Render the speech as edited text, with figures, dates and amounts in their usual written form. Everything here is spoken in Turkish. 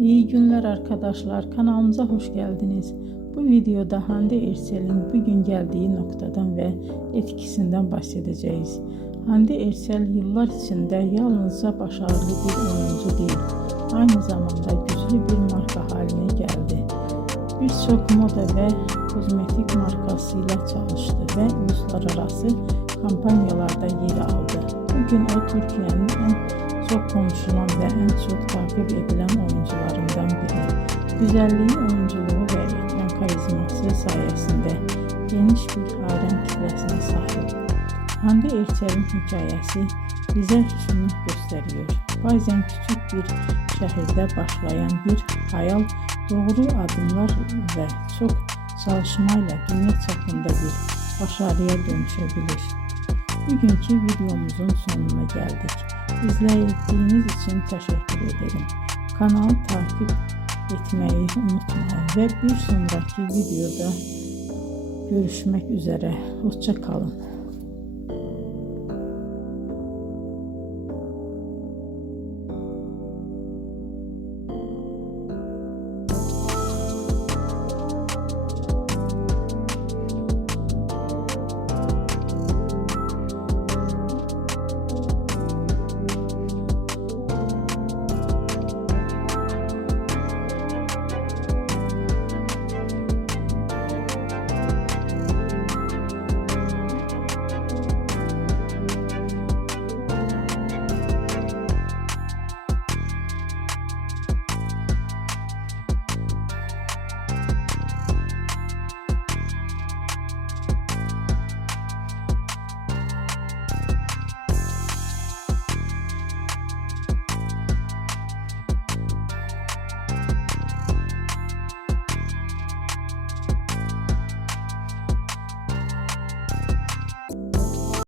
İyi günler arkadaşlar, kanalımıza hoş geldiniz. Bu videoda Hande Erçel'in bugün geldiği noktadan ve etkisinden bahsedeceğiz. Hande Erçel yıllar içinde yalnızca başarılı bir oyuncu değil, aynı zamanda güçlü bir marka haline geldi. Birçok moda ve kozmetik markasıyla çalıştı ve uluslararası kampanyalarda yer aldı. Bugün o Türkiye'nin en çok konuşulan ve en çok takip edilen oyuncularından biri. Güzelliği, oyunculuğu ve ekran karizması sayesinde geniş bir hayran kitlesine sahip. Hande Erçel'in hikayesi bize şunu gösteriyor. Bazen küçük bir şehirde başlayan bir hayal doğru adımlar ve çok çalışmayla dünya çapında bir başarıya dönüşebilir. Bugünkü videomuzun sonuna geldik. İzlediğiniz için teşekkür ederim. Kanalı takip etmeyi unutmayın ve bir sonraki videoda görüşmek üzere. Hoşça kalın.